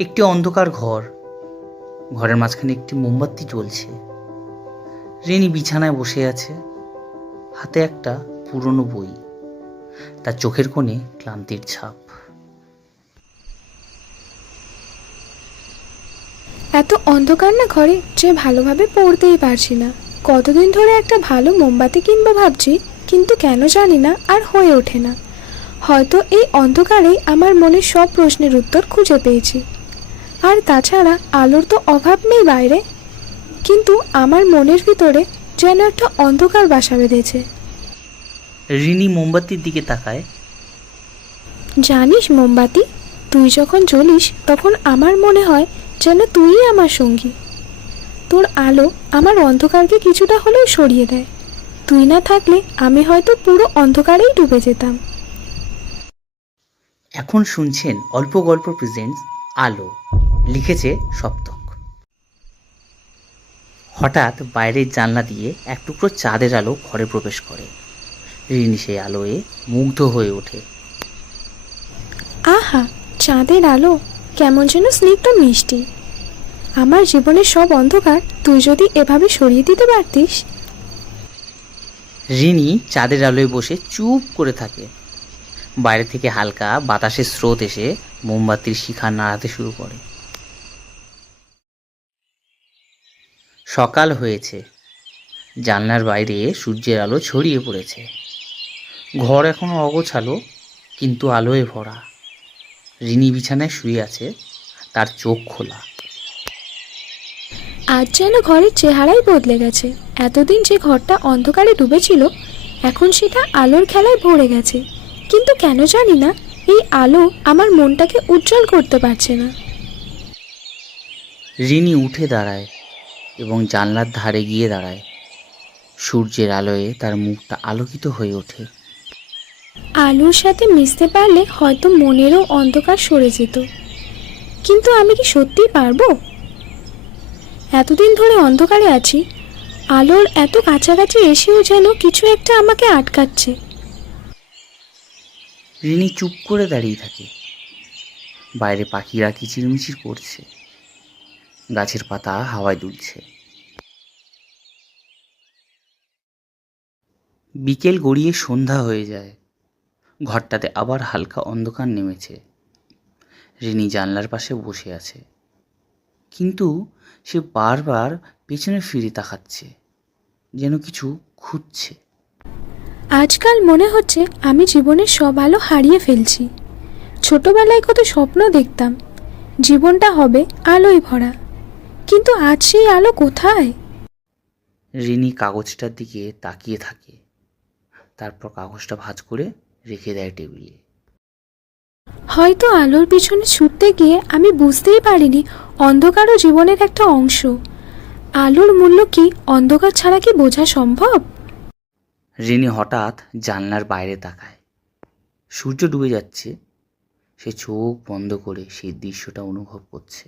একটি অন্ধকার ঘর, ঘরের মাঝখানে একটি মোমবাতি জ্বলছে। রিনি বিছানায় বসে আছে, হাতে একটা পুরনো বই, তার চোখের কোণে ক্লান্তির ছাপ। এত অন্ধকার না ঘরে যে ভালোভাবে পড়তেই পারছি না। কতদিন ধরে একটা ভালো মোমবাতি কিনবো ভাবছি, কিন্তু কেন জানি না আর হয়ে ওঠে না। হয়তো এই অন্ধকারেই আমার মনের সব প্রশ্নের উত্তর খুঁজে পেয়েছি। আর তাছাড়া আলোর তো অভাব নেই বাইরে, কিন্তু আমার মনের ভিতরে যেন একটা অন্ধকার বাসা বেঁধেছে। রিনি মোমবাতির দিকে তাকায়। জানিস মোমবাতি, তুই যখন জ্বলিস তখন আমার মনে হয় যেন তুই আমার সঙ্গী। তোর আলো আমার অন্ধকারকে কিছুটা হলেও সরিয়ে দেয়। তুই না থাকলে আমি হয়তো পুরো অন্ধকারেই ডুবে যেতাম। এখন শুনছেন অল্প গল্প প্রেজেন্টস আলো, লিখেছে সপ্তক। হঠাৎ বাইরের জানলা দিয়ে এক টুকরো চাঁদের আলো ঘরে প্রবেশ করে। রিনি সেই আলোয় মুগ্ধ হয়ে ওঠে। আহা, চাঁদের আলো কেমন যেন স্নিগ্ধ মিষ্টি। আমার জীবনের সব অন্ধকার তুই যদি এভাবে সরিয়ে দিতে পারতিস। রিনি চাঁদের আলোয় বসে চুপ করে থাকে। বাইরে থেকে হালকা বাতাসের স্রোত এসে মোমবাতির শিখা নাড়াতে শুরু করে। সকাল হয়েছে, জানলার বাইরে সূর্যের আলো ছড়িয়ে পড়েছে। ঘর এখনো অগোছালো, কিন্তু আলোয় ভরা। রিনি বিছানায় শুয়ে আছে, তার চোখ খোলা। আজ যেন ঘরের চেহারাই বদলে গেছে। এতদিন যে ঘরটা অন্ধকারে ডুবেছিল, এখন সেটা আলোর খেলায় ভরে গেছে। কিন্তু কেন জানি না এই আলো আমার মনটাকে উজ্জ্বল করতে পারছে না। রিনি উঠে দাঁড়ায় এবং জানলার ধারে গিয়ে দাঁড়ায়। সূর্যের আলোয় তার মুখটা আলোকিত হয়ে ওঠে। আলোর সাথে মিশতে পারলে হয়তো মনেরও অন্ধকার সরে যেত। কিন্তু আমি কি সত্যিই পারবো? এতদিন ধরে অন্ধকারে আছি, আলোর এত কাছাকাছি এসেও যেন কিছু একটা আমাকে আটকাচ্ছে। রিনি চুপ করে দাঁড়িয়ে থাকে। বাইরে পাখিরা কিচিরমিচির করছে, গাছের পাতা হাওয়ায় দুলছে। বিকেল গড়িয়ে সন্ধ্যা হয়ে যায়। ঘরটাতে আবার হালকা অন্ধকার নেমেছে। রিনি জানলার পাশে বসে আছে, কিন্তু সে বারবার পেছনে ফিরে তাকাচ্ছে, যেন কিছু খুঁজছে। আজকাল মনে হচ্ছে আমি জীবনের সব আলো হারিয়ে ফেলছি। ছোটবেলায় কত স্বপ্ন দেখতাম, জীবনটা হবে আলোয় ভরা, কিন্তু আজ সেই আলো কোথায়? রিনি কাগজটার দিকে তাকিয়ে থাকে, তারপর কাগজটা ভাঁজ করে রেখে দেয় টেবিলে। হয়তো আলোর পিছনে ছুটতে গিয়ে আমি বুঝতেই পারিনি অন্ধকারও জীবনের একটা অংশ। আলোর মূল্য কি অন্ধকার ছাড়া কি বোঝা সম্ভব? রিনি হঠাৎ জানলার বাইরে তাকায়। সূর্য ডুবে যাচ্ছে। সে চোখ বন্ধ করে সেই দৃশ্যটা অনুভব করছে।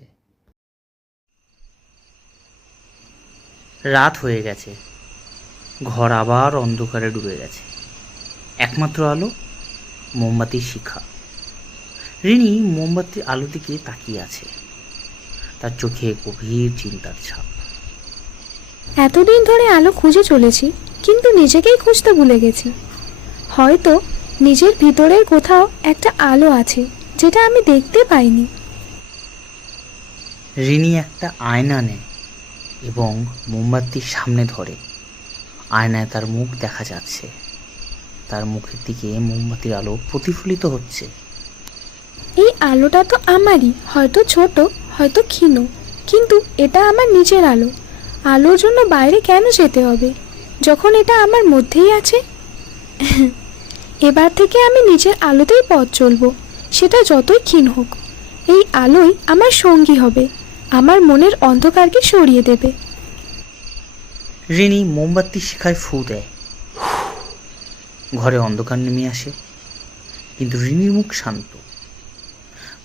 রাত হয়ে গেছে, ঘর আবার অন্ধকারে ডুবে গেছে। একমাত্র আলো মোমবাতির শিখা। রিনি মোমবাতির আলো দিকে তাকিয়ে আছে, তার চোখে গভীর চিন্তার ছাপ। এতদিন ধরে আলো খুঁজে চলেছি, কিন্তু নিজেকেই খুঁজতে ভুলে গেছি। হয়তো নিজের ভিতরের কোথাও একটা আলো আছে যেটা আমি দেখতে পাইনি। রিনি একটা আয়না নেয় এবং মোমবাতির সামনে ধরে। আয়নায় তার মুখ দেখা যাচ্ছে। তার মুখের দিকে মোমবাতির আলো প্রতিফলিত হচ্ছে। এই আলোটা তো আমারই, হয়তো ছোট, হয়তো ক্ষীণ, কিন্তু এটা আমার নিজের আলো। আলোর জন্য বাইরে কেন যেতে হবে যখন এটা আমার মধ্যেই আছে? এবার থেকে আমি নিজের আলোতেই পথ চলবো, সেটা যতই ক্ষীণ হোক। এই আলোই আমার সঙ্গী হবে, আমার মনের অন্ধকারকে সরিয়ে দেবে। রিনি মোমবাতির শিখায় ফু দেয়। ঘরে অন্ধকার নেমে আসে, কিন্তু রিনির মুখ শান্ত,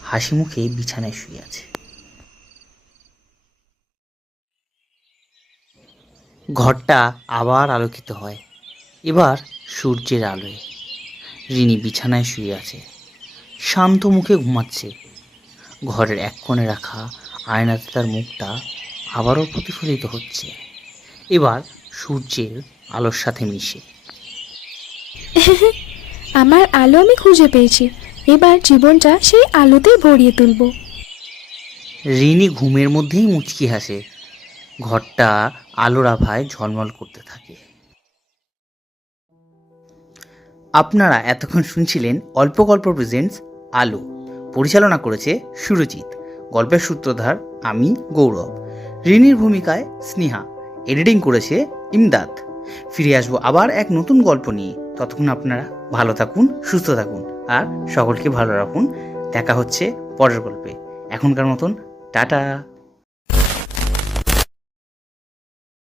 হাসি মুখে বিছানায় শুয়ে আছে। ঘরটা আবার আলোকিত হয়, এবার সূর্যের আলোয়। রিনি বিছানায় শুয়ে আছে, শান্ত মুখে ঘুমাচ্ছে। ঘরের এক কোণে রাখা আয়নাতে তার মুখটা আবারও প্রতিফলিত হচ্ছে, এবার সূর্যের আলোর সাথে মিশে। আমার আলো আমি খুঁজে পেয়েছি, এবার জীবনটা সেই আলোতেই ভরিয়ে তুলব। রিনি ঘুমের মধ্যেই মুচকি হাসে। ঘরটা আলোর আভায় ঝলমল করতে থাকে। আপনারা এতক্ষণ শুনছিলেন অল্প গল্প প্রেজেন্টস আলো। পরিচালনা করেছে সুরজিৎ। গল্পের সূত্রধার আমি গৌরব। রিনির ভূমিকায় স্নেহা। এডিটিং করেছে ইমদাদ। ফিরে আসবো আবার এক নতুন গল্প নিয়ে। ততক্ষণ আপনারা ভালো থাকুন, সুস্থ থাকুন আর সকলকে ভালো রাখুন। দেখা হচ্ছে পরের গল্পে। এখনকার মতন টাটা।